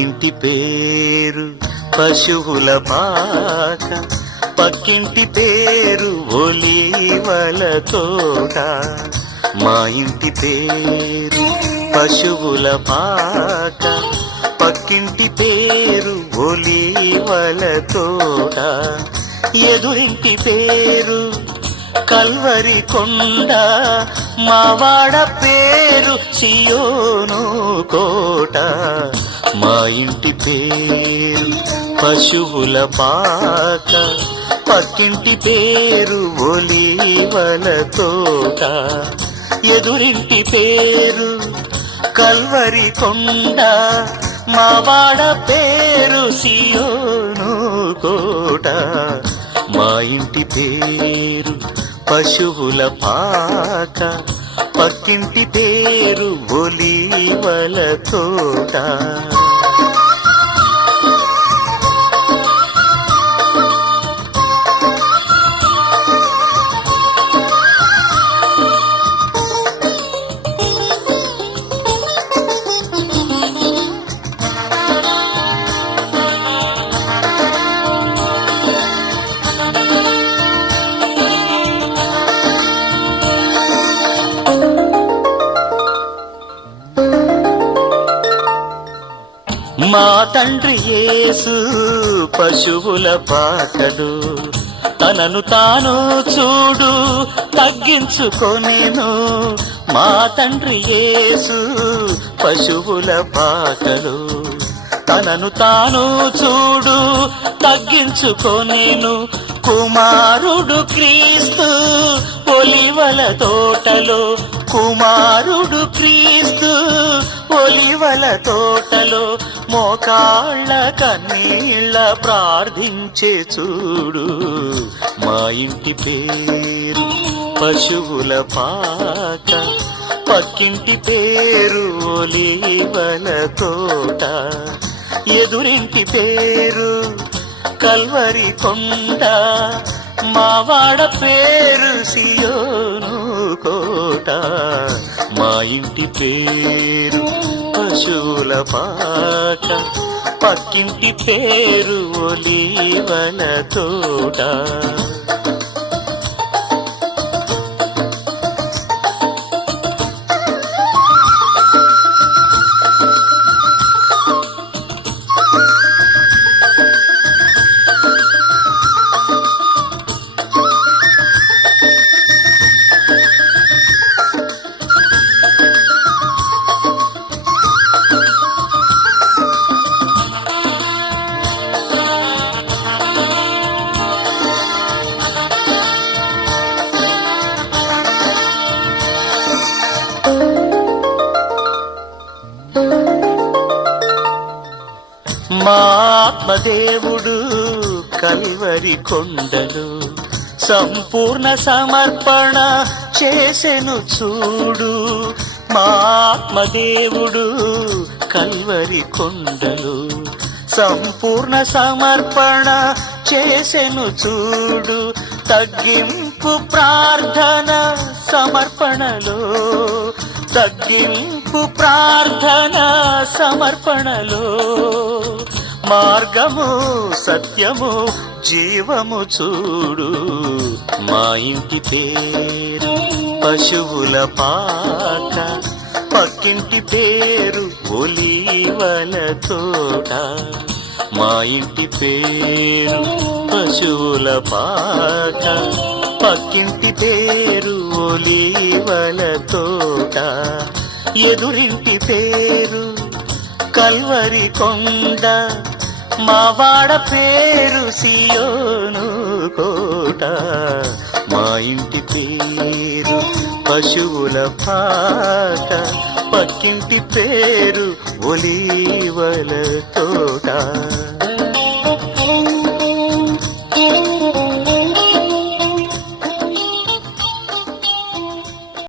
ఇంటి పేరు పశువుల పాక, పక్కింటి పేరు ఒలీవల తోట. మా ఇంటి పేరు పశువుల పాక, పక్కింటి పేరు ఒలీవల తోట. ఎదురింటి పేరు కల్వరి కొండ, మావాడ పేరు సియోను కోట. మా ఇంటి పేరు పశువుల పాక, పక్కింటి పేరు ఒలీవల తోట. ఎదురింటి పేరు కల్వరి కొండ, మావాడ పేరు సియోను కోట. మా ఇంటి పేరు పశువుల పాక, పక్కింటి పేరు ఒలీవల తోట. మా తండ్రి యేసు పశువుల పాకలు, తనను తాను చూడు తగ్గించుకొనెను. మా తండ్రి యేసు పశువుల పాకలు, తనను తాను చూడు తగ్గించుకొనెను. కుమారుడు క్రీస్తు ఒలీవల తోటలో, కుమారుడు క్రీస్తు ఒలీవల తోటలో. మోకాళ్ళ కన్నీళ్ళ ప్రార్థించే చూడు. మా ఇంటి పేరు పశువుల పాక, పక్కింటి పేరు ఒలీవల తోట. ఎదురింటి పేరు కల్వరి కొండ, మావాడ పేరు సియోను కోట. మా ఇంటి పేరు పశువుల పాక, పక్కింటి పేరు ఒలీవల తోట. మా ఆత్మదేవుడు కల్వరి కొండలు సంపూర్ణ సమర్పణ చేసెను చూడు. మా ఆత్మదేవుడు కల్వరి కొండలు సంపూర్ణ సమర్పణ చేసెను చూడు. తగ్గింపు ప్రార్థన సమర్పణలో, తగ్గింపు ప్రార్థన సమర్పణలో. మార్గము సత్యము జీవము చూడు. మా ఇంటి పేరు పశువుల పాక, పక్కింటి పేరు ఒలీవల తోట. మా ఇంటి పేరు పశువుల పాక, పక్కింటి పేరు ఒలీవల తోట. ఎదురింటి పేరు కల్వరి కొండ, మావాడ పేరు సియోను కోట. మా ఇంటి పేరు పశువుల పాక, పక్కింటి పేరు ఒలీవల తోట.